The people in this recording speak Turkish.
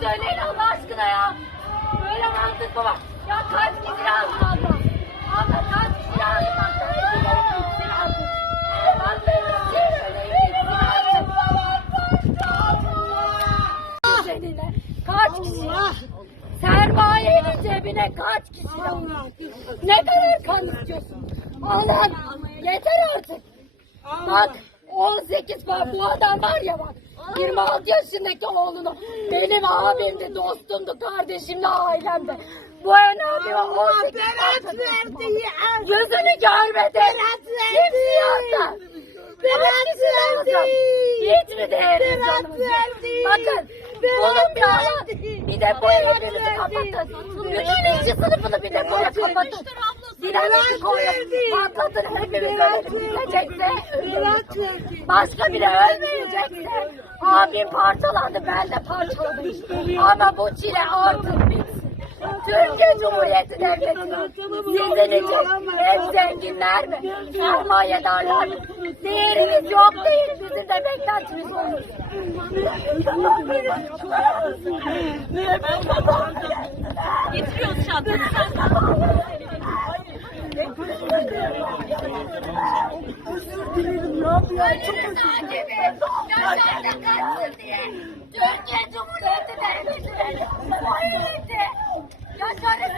söyleyin Allah aşkına ya. Böyle mantık mı var? Ya kaç kişi lazım abla? Abla kaç kişi lazım? Bak söyleyin artık. Seninle kaç kişi? Sermayenin cebine kaç kişi lazım? Ne kadar kan istiyorsun? Allah yeter artık. Bak 18 var bu adam var ya bak. 26 yaşındaki oğlunu benim abimdi, dostumdu, kardeşimdi, ailemdi. Bu önemli ve 18 Berat verdi ya. Yüzünü verdi. Kimsi yoktu. Berat verdi. Hiç mi Berat canımız. Bakın Bunun bir verdi. Bir de bu verdi. kapatın. Bütün işçi sınıfını bir de böyle kapatın. Dinamiti koyun. Patlatın hepimiz Berat ölürüz. Başka biri ölmeyecekse abim parçalandı ben de parçaladım. Ama bu çile artık bitsin. Türkiye Cumhuriyeti Devleti için hep zenginler mi? Sermayedarlar mı? Değerimiz yok değil. Bizim de beklentimiz olur. Getiriyoruz çantanı. Çok özür dilerim. Yaşarda kaçsın diye. Türkiye Cumhuriyeti Jordan.